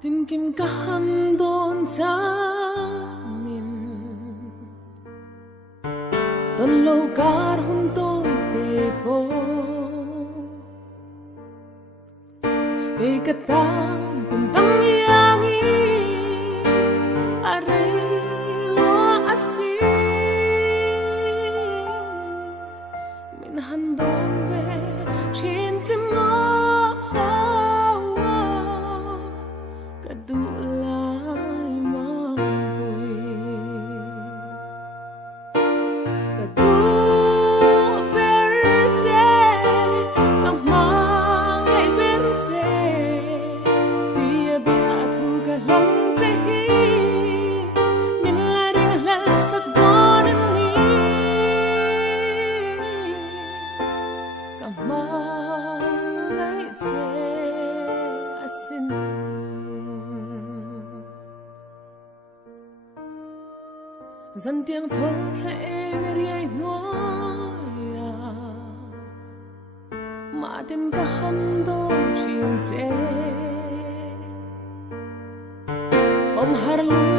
Tin kim ka handon changin ton lo kar hun tôi te po kay katang kun tang yangi aray lo asin min handon ve chin tim ngo kadulay mampuy kadu berte kamang ay berte dia biatu galang tehi min lari lasak gonan ni kamang ay te asin dân tiếng thôn khẽ riêng ngoya mà tên cả hắn đâu chịu chế om har lung